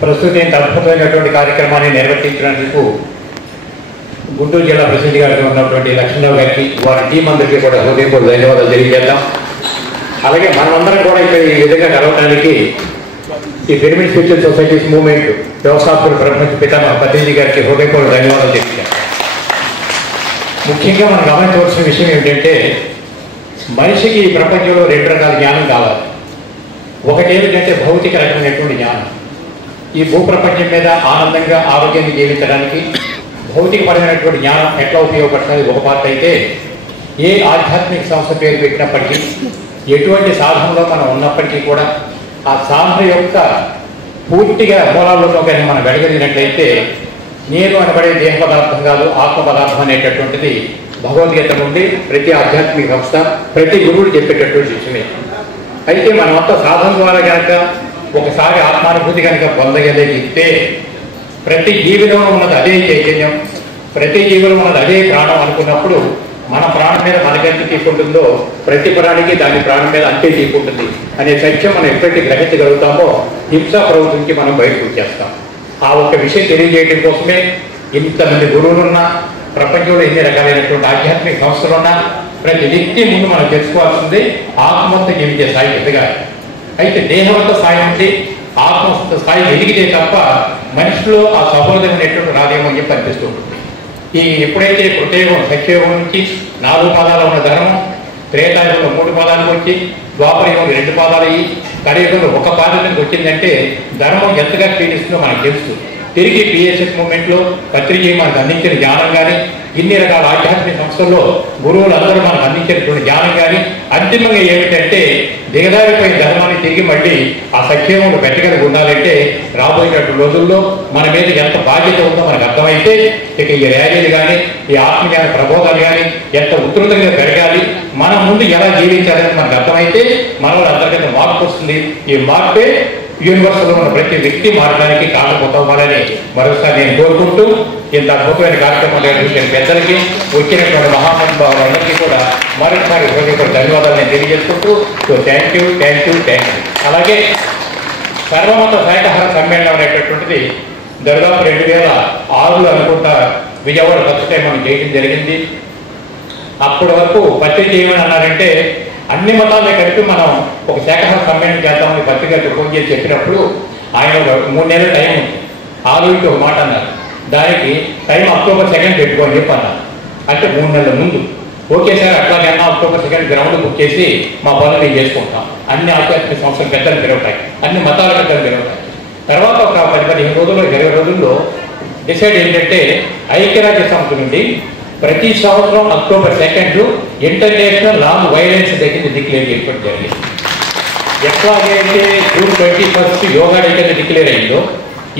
ప్రస్తుతం ఇంత అద్భుతమైనటువంటి కార్యక్రమాన్ని నిర్వర్తించినందుకు గుంటూరు జిల్లా ప్రెసిడెంట్ గారిగా ఉన్నటువంటి లక్ష్మణరావు గారికి వారి టీం అందరికీ కూడా హృదయపూర్వక ధన్యవాదాలు తెలియజేద్దాం. అలాగే మనమందరం కూడా ఇక్కడ ఈ విధంగా కలవడానికి ఈ పిరమిడ్ స్పిరిచువల్ సొసైటీస్ మూవ్మెంట్ వ్యవస్థాపకులు ప్రపంచ పితామహ పత్రిజీ గారికి హృదయపూర్వక ధన్యవాదాలు తెలియజేద్దాం. ముఖ్యంగా మనం గమనించవలసిన విషయం ఏమిటంటే మనిషికి ఈ ప్రపంచంలో రెండు రకాల జ్ఞానం కావాలి. ఒకటి ఏమిటంటే భౌతిక రకమైనటువంటి జ్ఞానం. ఈ భూప్రపంచం మీద ఆనందంగా ఆరోగ్యాన్ని జీవించడానికి భౌతికపరమైనటువంటి జ్ఞానం ఎట్లా ఉపయోగపడుతుంది ఒక పార్ట్ అయితే, ఏ ఆధ్యాత్మిక సంస్థ పేరు పెట్టినప్పటికీ ఎటువంటి సాధనలో మనం ఉన్నప్పటికీ కూడా ఆ సాధన యొక్క పూర్తిగా మూలాల్లో కానీ మనం వెలగలిగినట్లయితే నేను అనబడే దేహ పదార్థం కాదు ఆత్మ పదార్థం అనేటటువంటిది భగవద్గీత నుండి ప్రతి ఆధ్యాత్మిక సంస్థ ప్రతి గురువుడు చెప్పేటటువంటి విషయమే. అయితే మనమంతా సాధన ద్వారా కనుక ఒకసారి ఆత్మానుభూతి కనుక పొందగలిగితే ప్రతి జీవిలో ఉన్నది అదే చైతన్యం, ప్రతి జీవిలో ఉన్నది అదే ప్రాణం అనుకున్నప్పుడు మన ప్రాణం మీద మనకెంత తీసుకుంటుందో ప్రతి ప్రాణికి దాని ప్రాణం మీద అంతే తీసుకుంటుంది అనే సత్యం మనం ఎప్పుడైతే గ్రహించగలుగుతామో హింసా ప్రభుత్వం నుంచి మనం బయటకు వచ్చేస్తాం. ఆ ఒక్క విషయం తెలియజేయడం కోసమే ఇంతమంది గురువులున్నా, ప్రపంచంలో ఎన్ని రకాలైనటువంటి ఆధ్యాత్మిక సంస్థలున్నా ప్రతి వ్యక్తి ముందు మనం తెలుసుకోవాల్సింది ఆత్మవంత జీవించే స్థాయి ఎదగాలి. అయితే దేహవంత స్థాయి నుండి ఆత్మవంత స్థాయి ఎదిగితే తప్ప మనిషిలో ఆ సహోదరం అనేటువంటి రాదేమో అని చెప్పి అనిపిస్తూ ఉంటుంది. ఈ ఎప్పుడైతే కృతయుగం సత్యయుగం నుంచి 4 పాదాలు ఉన్న ధర్మం త్రేతాయుగంలో 3 పాదాలకు వచ్చి ద్వాపరయుగంలో 2 పాదాలు అయ్యి కలియుగంలో 1 పాదానికి వచ్చిందంటే ధర్మం ఎంతగా క్షీణిస్తుందో మనకు తెలుసు. తిరిగి పిఎస్ఎస్ మూవ్మెంట్లో పత్రిజీ మనకు అందించిన జ్ఞానం కానీ ఇన్ని రకాల ఆధ్యాత్మిక సంస్థల్లో గురువులందరూ మనకు అందించినటువంటి జ్ఞానం కానీ అంతిమంగా ఏమిటంటే దిగదారిపోయిన ధర్మాన్ని తిరిగి మళ్ళీ ఆ సత్యంలో పెట్టగలిగి ఉండాలంటే రాబోయేటటువంటి రోజుల్లో మన మీద ఎంత బాధ్యత ఉందో మనకు అర్థమైతే ఇక ఈ ర్యాలీలు కానీ ఈ ఆత్మజ్ఞాన ప్రబోధాలు కానీ ఎంత ఉధృతంగా పెరగాలి, మన ముందు ఎలా జీవించాలని మనకు అర్థమైతే మనలో అంతర్గత మార్పు వస్తుంది. ఈ మార్పే యూనివర్స్లో ఉన్న ప్రతి వ్యక్తి మారడానికి కాకపోతామని మరోసారి నేను కోరుకుంటూ ఇంత అద్భుతమైన కార్యక్రమం నిర్వహించిన పెద్దలకి వచ్చినటువంటి మహానుభావులందరికీ కూడా మరొకసారి హృదయపూర్వక ధన్యవాదాలు నేను తెలియజేసుకుంటూ థ్యాంక్ యూ. అలాగే సర్వమత శాఖాహార సమ్మేళనం అనేటటువంటిది దాదాపు 2006లో అనుకుంటా విజయవాడ ఫస్ట్ టైం మనం చేయడం జరిగింది. అప్పటి వరకు పత్రిక ఏమని అన్నారంటే అన్ని మతాలే కలిపి మనం ఒక శాఖాహార సమ్మేళనం చేద్దామని పత్రికకి ఫోన్ చేసి చెప్పినప్పుడు ఆయన 3 నెలల టైం ఉంది ఆలోచించి ఒక మాట అన్నారు. దానికి టైం అక్టోబర్ 2 పెట్టుకోని చెప్పి అన్నారు. అంటే 3 నెలల ముందు ఓకే సార్ అట్లాగైనా అక్టోబర్ 2 గ్రౌండ్ బుక్ చేసి మా పనులు మేము చేసుకుంటాం. అన్ని ఆధ్యాత్మిక సంస్థలు పెద్దలు పెరుగుతాయి, అన్ని మతాల పెద్దలు పెరుగుతాయి. తర్వాత ఒక 10-15 రోజుల్లో 20 రోజుల్లో డిసైడ్ ఏంటంటే ఐక్యరాజ్య సమితి నుండి ప్రతి సంవత్సరం October 2 international non violence day కింద డిక్లేర్ చేయడం జరిగింది. ఎట్లాగైతే జూన్ 21 యోగా డే కింద డిక్లేర్ అయిందో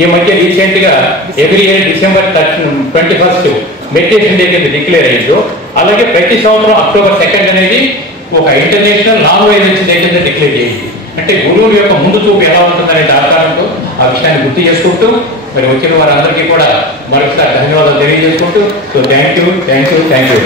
ఈ మధ్య రీసెంట్గా every year December 21 meditation day కింద డిక్లేర్ అయిందో అలాగే ప్రతి సంవత్సరం అక్టోబర్ 2 అనేది ఒక ఇంటర్నేషనల్ నాన్ వైలెన్స్ డే కింద డిక్లేర్ చేయింది. అంటే గురువుల యొక్క ముందు చూపు ఎలా ఉంటుందనే ఆధారంతో ఆ విషయాన్ని గుర్తు చేసుకుంటూ మరి వచ్చిన వారందరికీ కూడా మరొకసారి ధన్యవాదాలు తెలియజేసుకుంటూ థ్యాంక్ యూ.